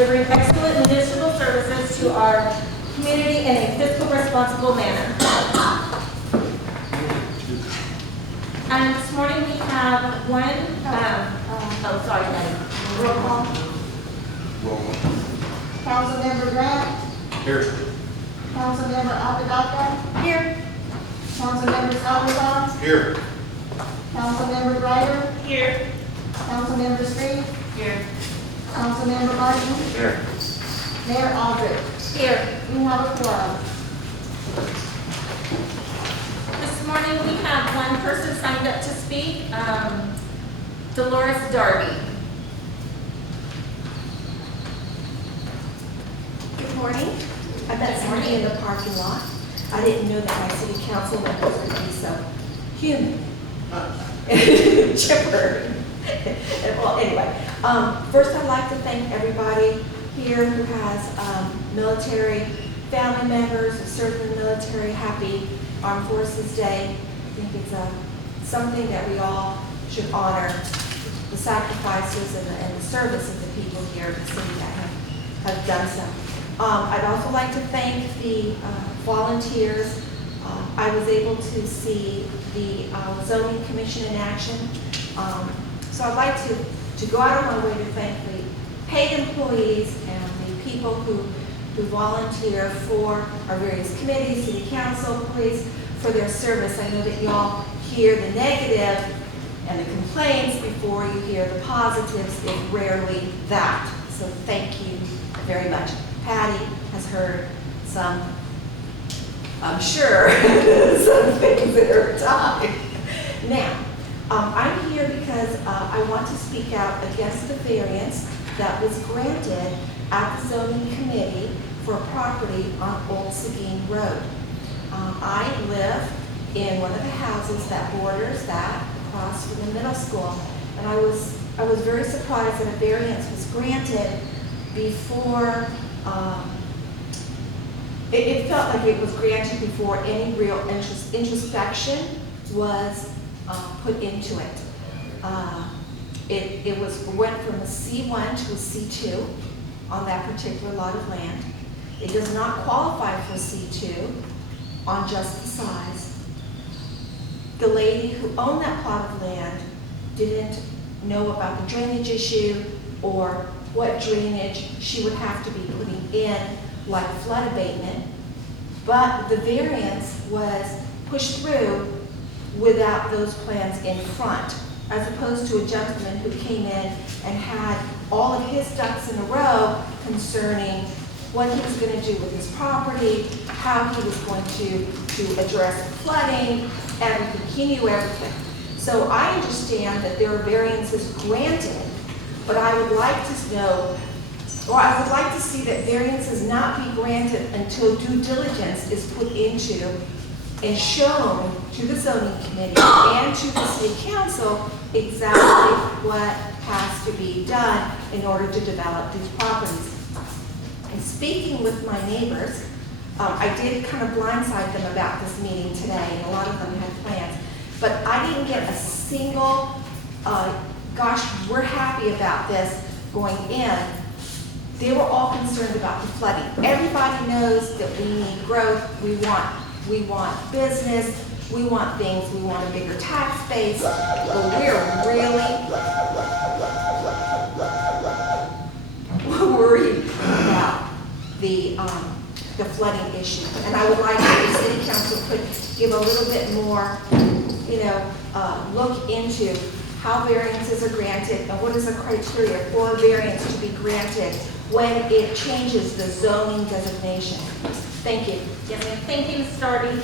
delivering excellent municipal services to our community in a fiscally responsible manner. And this morning we have one, sorry, Betty. Roll call. Councilmember Grant. Here. Councilmember Apadaka. Here. Councilmember Salazar. Here. Councilmember Ryder. Here. Councilmember Street. Here. Councilmember Martin. Here. Mayor Aldrich. Here. We have a quorum. This morning we have one person signed up to speak, Dolores Darby. Good morning. I met somebody in the parking lot. I didn't know that my city council members would be so human. Chipper. Well, anyway, first I'd like to thank everybody here who has military family members who served in the military. Happy Armed Forces Day. I think it's something that we all should honor the sacrifices and the service of the people here in the city that have done so. I'd also like to thank the volunteers. I was able to see the zoning commission in action. So I'd like to go out of my way to thank the paid employees and the people who volunteer for our various committees, city council, police, for their service. I know that y'all hear the negative and the complaints before you hear the positives. It's rarely that. So thank you very much. Patty has heard some, I'm sure, some things at her time. Now, I'm here because I want to speak out against the variance that was granted at the zoning committee for a property on Old Seguin Road. I live in one of the houses that borders that across from the middle school, and I was very surprised that a variance was granted before. It felt like it was granted before any real introspection was put into it. It went from a C1 to a C2 on that particular lot of land. It does not qualify for C2 on just the size. The lady who owned that plot of land didn't know about the drainage issue or what drainage she would have to be putting in, like flood abatement, but the variance was pushed through without those plans in front, as opposed to a gentleman who came in and had all of his ducks in a row concerning what he was going to do with his property, how he was going to address the flooding, everything. He knew everything. So I understand that there are variances granted, but I would like to know, or I would like to see that variances not be granted until due diligence is put into and shown to the zoning committee and to the city council exactly what has to be done in order to develop these properties. And speaking with my neighbors, I did kind of blindside them about this meeting today, and a lot of them had plans, but I didn't get a single, gosh, we're happy about this going in. They were all concerned about the flooding. Everybody knows that we need growth, we want business, we want things, we want a bigger tax base, but we're really worried about the flooding issue. And I would like if the city council could give a little bit more, look into how variances are granted and what is the criteria for a variance to be granted when it changes the zoning designation. Thank you. Yes, ma'am. Thank you, Ms. Darby.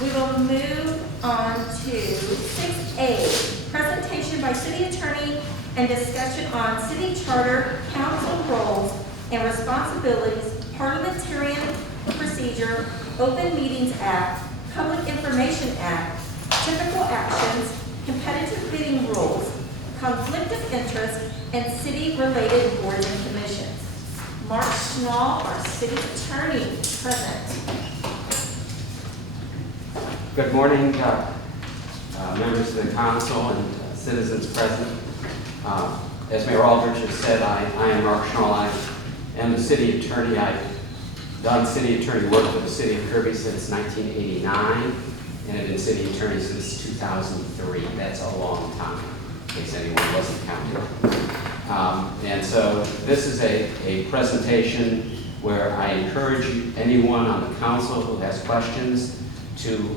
We will move on to 6A, presentation by city attorney and discussion on city charter, council roles and responsibilities, parliamentarian procedure, Open Meetings Act, Public Information Act, typical actions, competitive bidding rules, conflict of interest, and city-related boards and commissions. Mark Schnall, our city attorney, present. Good morning, members of the council and citizens present. As Mayor Aldrich has said, I am Mark Schnall. I am the city attorney. I've done city attorney work for the city of Kirby since 1989, and have been city attorney since 2003. That's a long time, in case anyone wasn't counting. And so this is a presentation where I encourage anyone on the council who has questions to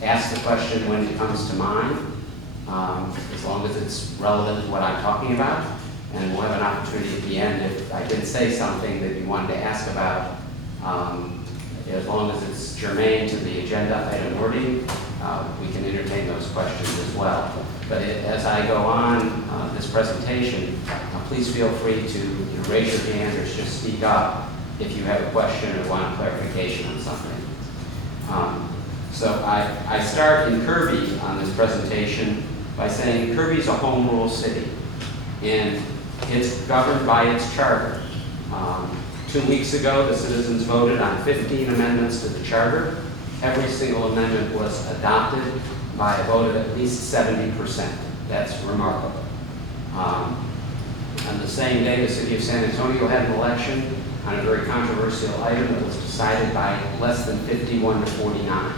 ask the question when it comes to mind, as long as it's relevant to what I'm talking about. And we'll have an opportunity at the end if I didn't say something that you wanted to ask about, as long as it's germane to the agenda item wording, we can entertain those questions as well. But as I go on this presentation, please feel free to raise your hand or just speak up if you have a question or want clarification on something. So I start in Kirby on this presentation by saying Kirby is a home rule city, and it's governed by its charter. 2 weeks ago, the citizens voted on 15 amendments to the charter. Every single amendment was adopted by a vote of at least 70%. That's remarkable. On the same day, the city of San Antonio had an election on a very controversial item that was decided by less than 51 to 49.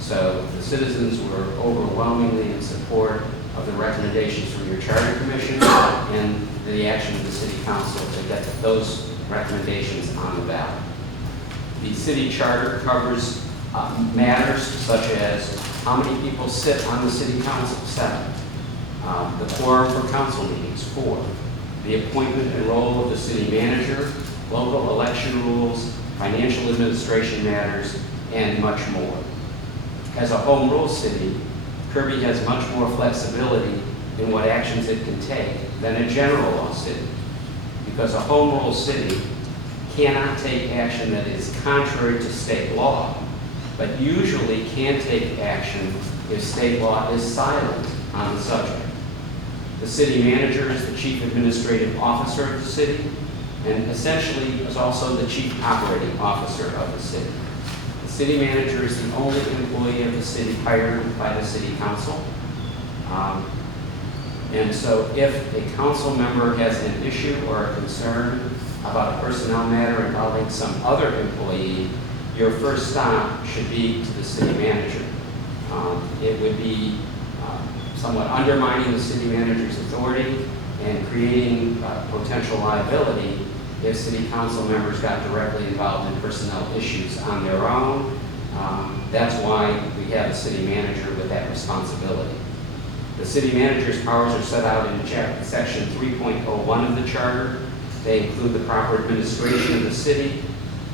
So the citizens were overwhelmingly in support of the recommendations from your charter commission and the action of the city council to get those recommendations on the ballot. The city charter covers matters such as how many people sit on the city council, 7. The quorum for council meetings, 4. The appointment and role of the city manager, local election rules, financial administration matters, and much more. As a home rule city, Kirby has much more flexibility in what actions it can take than a general law city, because a home rule city cannot take action that is contrary to state law, but usually can take action if state law is silent on the subject. The city manager is the chief administrative officer of the city, and essentially is also the chief operating officer of the city. The city manager is the only employee of the city hired by the city council. And so if a council member has an issue or a concern about a personnel matter involving some other employee, your first stop should be to the city manager. It would be somewhat undermining the city manager's authority and creating potential liability if city council members got directly involved in personnel issues on their own. That's why we have a city manager with that responsibility. The city manager's powers are set out in section 3.01 of the charter. They include the proper administration of the city,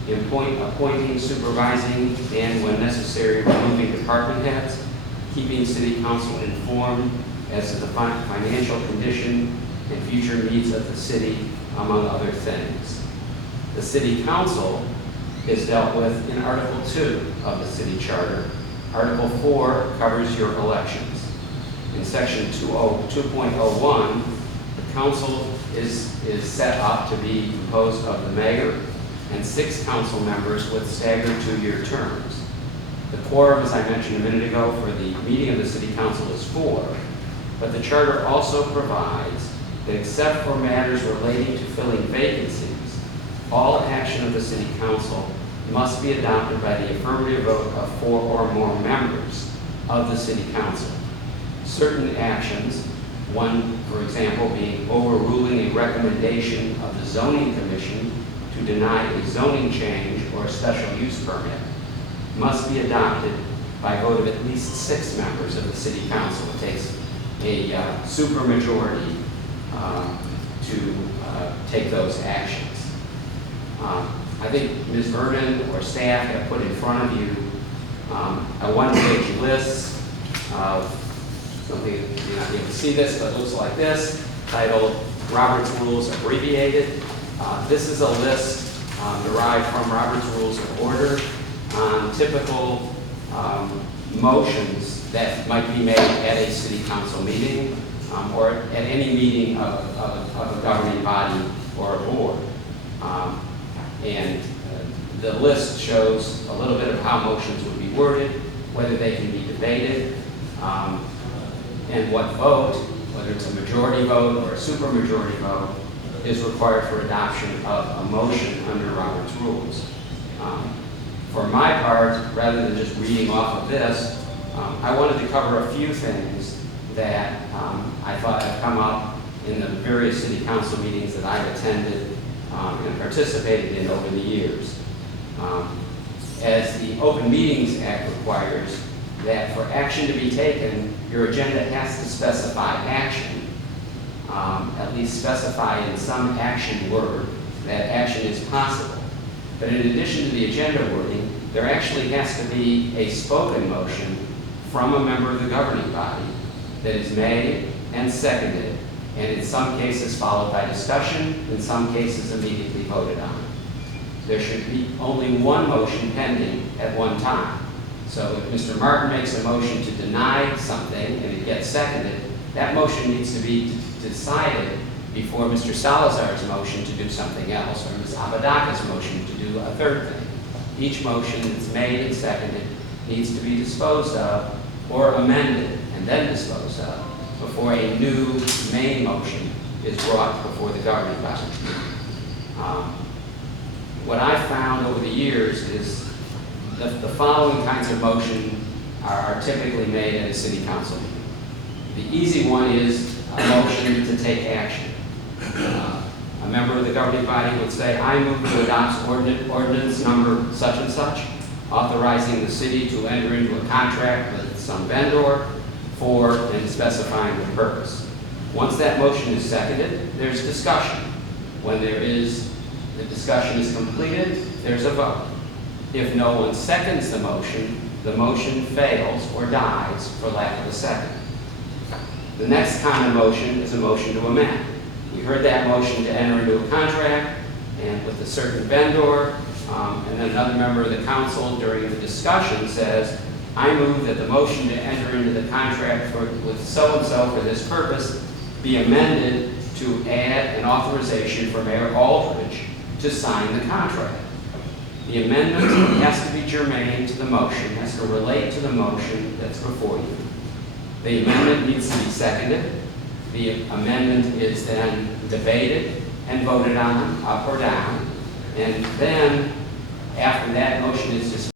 appointing, supervising, and when necessary, removing department heads, keeping city council informed as to the financial condition and future needs of the city, among other things. The city council is dealt with in Article 2 of the city charter. Article 4 covers your elections. In section 2.01, the council is set up to be composed of the mayor and 6 council members with staggered 2-year terms. The quorum, as I mentioned a minute ago, for the meeting of the city council is 4, but the charter also provides that except for matters relating to filling vacancies, all action of the city council must be adopted by the affirmative vote of 4 or more members of the city council. Certain actions, one, for example, being overruling a recommendation of the zoning commission to deny a zoning change or a special use permit, must be adopted by vote of at least 6 members of the city council. It takes a supermajority to take those actions. I think Ms. Vernon or staff have put in front of you a one-page list of something, you're not able to see this, but it looks like this, titled Robert's Rules Abbreviated. This is a list derived from Robert's Rules of Order on typical motions that might be made at a city council meeting or at any meeting of a governing body or a board. And the list shows a little bit of how motions would be worded, whether they can be debated, and what vote, whether it's a majority vote or a supermajority vote, is required for adoption of a motion under Robert's rules. For my part, rather than just reading off of this, I wanted to cover a few things that I thought have come up in the various city council meetings that I've attended and participated in over the years. As the Open Meetings Act requires that for action to be taken, your agenda has to specify action, at least specify in some action word that action is possible. But in addition to the agenda wording, there actually has to be a spoken motion from a member of the governing body that is made and seconded, and in some cases followed by discussion, in some cases immediately voted on. There should be only one motion pending at one time. So if Mr. Martin makes a motion to deny something and it gets seconded, that motion needs to be decided before Mr. Salazar's motion to do something else, or Ms. Apodaca's motion to do a third thing. Each motion that's made and seconded needs to be disposed of or amended and then disposed of before a new main motion is brought before the governing body. What I've found over the years is the following kinds of motion are typically made at a city council meeting. The easy one is a motion to take action. A member of the governing body would say, I move to adopt ordinance number such and such, authorizing the city to enter into a contract with some vendor for and specifying the purpose. Once that motion is seconded, there's discussion. When the discussion is completed, there's a vote. If no one seconds the motion fails or dies for lack of a second. The next common motion is a motion to amend. We heard that motion to enter into a contract and with a certain vendor, and then another member of the council during the discussion says, I move that the motion to enter into the contract with so-and-so for this purpose be amended to add an authorization for Mayor Aldridge to sign the contract. The amendment has to be germane to the motion, has to relate to the motion that's before you. The amendment needs to be seconded. The amendment is then debated and voted on, up or down. And then, after that motion is